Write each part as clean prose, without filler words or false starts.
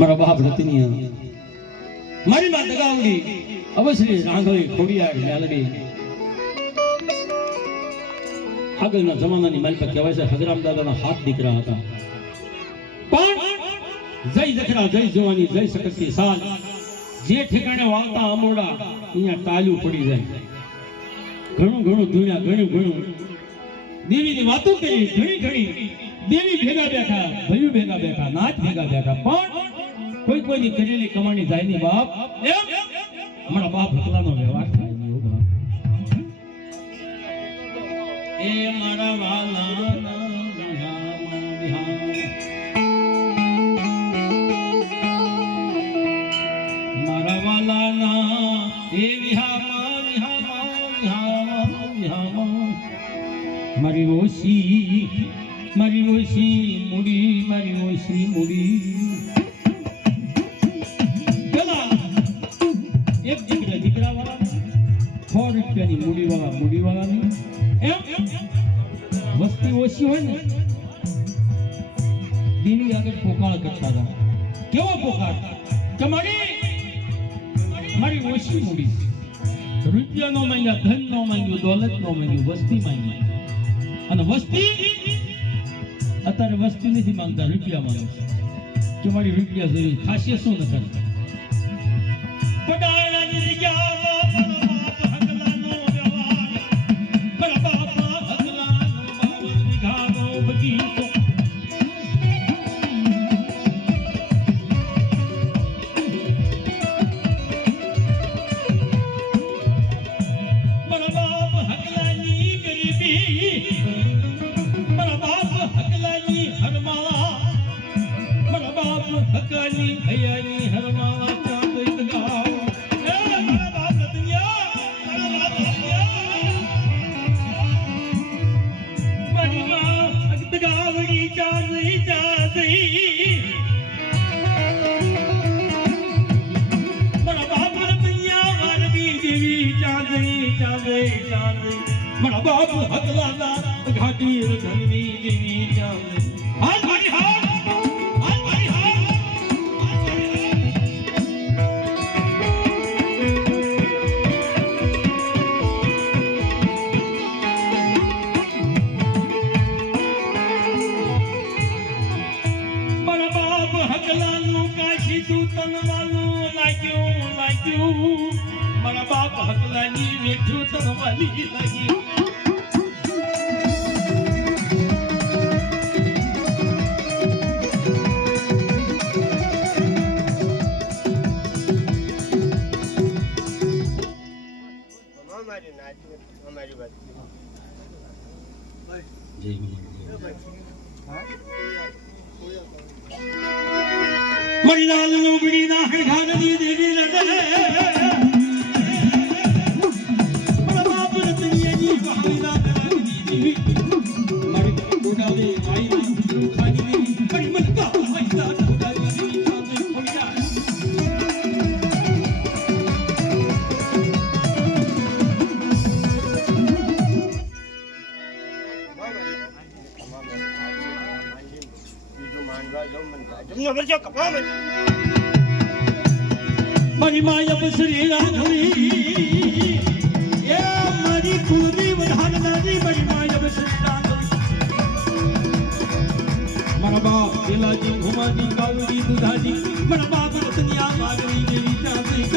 મારા બાપ રતનિયા મારી માં દગાવડી અવશ્રી રાંગળી ખોડિયાર મેલડી આગળના જમાનાની માલ પર કહેવાય છે હજરામ દાદાના હાથ દીકરા હતા પણ જય જખરા જય જવાની જય શકતી સાલ જે ઠેકાણે વાળતા આમોડા અહીંયા તાલું પડી જાય ઘણું ઘણું ધૂણ્યા ઘણું દેવીની વાતો કરી ઘણી દેવી ભેગા બેઠા ભયું ભેગા બેઠા નાચ ભેગા બેઠા પણ કોઈની કરેલી કમાણી જાય નહીં બાપ એમ અમારા બાપ હકલાનો વ્યવહાર થાય નહીં બાપ એ મારા વાલા મારા વાલાના એ વિહામા મારી ઓશી મૂડી એક દીકરા વાળા 100 રૂપિયાની મૂડી વાળા નહીં એમ વસ્તી ઓછી હોય ને દીની આગળ પોકાળ કરતા હતા કેવો પોકાળ મારી ઓછી મૂડી રૂપિયા નો માંગ્યા ધન નો માંગ્યું દોલત નો માંગ્યું વસ્તી માંગી અને વસ્તી અત્યારે વસ્તી નથી માંગતા રૂપિયા માંગે છે કે મારી રૂપિયા જોઈ ખાસિયત શું ન કરતા પડાળાની જગ્યામાં હકલાનો વ્યવહાર મારા બાપા હકલાનો બાવર વિઘાનો બગીચો મારા બાપ હકલાની ગરીબી મારા બાપ હકલાની હરમાળા મારા બાપ હકલાની હૈયાની હરમાળા મારા બાપ હકલાના ઘાટી ધનની દેવી ચાલે હાલ મારી હાલ મારા બાપ હકલાનું કાશી તું તનવાલું લાગ્યું મારા બાપ હકલાની વેઠું તનવાલી લાગી મારી લાલ લુગડી ના હરખાની દેવી લડે મારા બાપ રતનિયાની વહાવીના દેવી મારી ગોડાવી આઈ ખાની મારી મનકા આઈતા ગોડાવી સાથે ખોડિયા મારી માયા બસરી રાંગળી એ મારી કુલની વધારનારી મારી માયા બસરી રાંગળી મારા બાપ પેલાજી ભૂમાજી કાવડી દુધાજી મારા બાપ રતનિયા માગણી દેવી ચાંદરી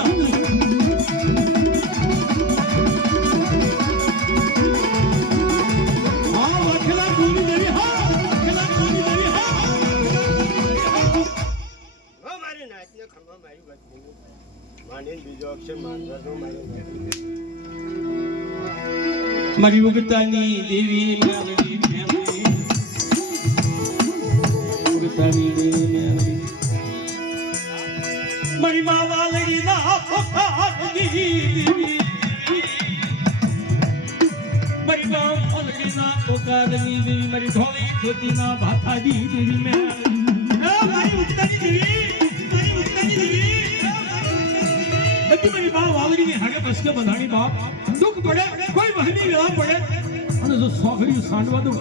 મારી ઉગતાની દેવી મેલડી ઉગતાની દેવી મેલડી મારી મા વાલડી ના પોખારની દેવી મારી મા વાલડી ના પોકારની દેવી મારી ધોળી ધોતી ના ભાથાજી દેવી મેલડી મારી ઉગતાની દેવી મારી બા વાવડી ની હાગે બસકે બંધાણી બાપ દુઃખ પડે કોઈ વહની વેળા પડે અને જો સોખડી સાંડવા દો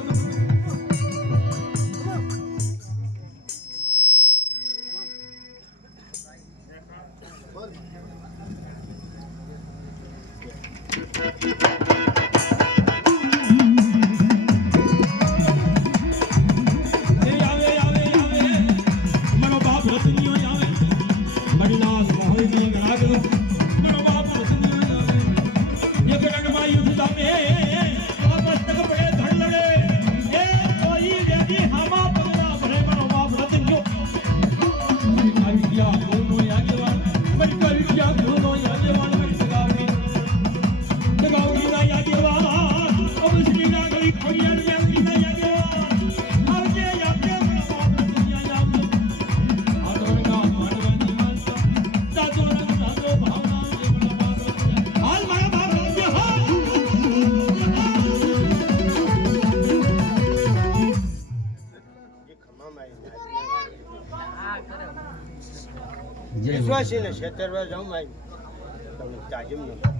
વિશ્વાસીને છેતરવા જાઉં મારી તમને તાજીમ ન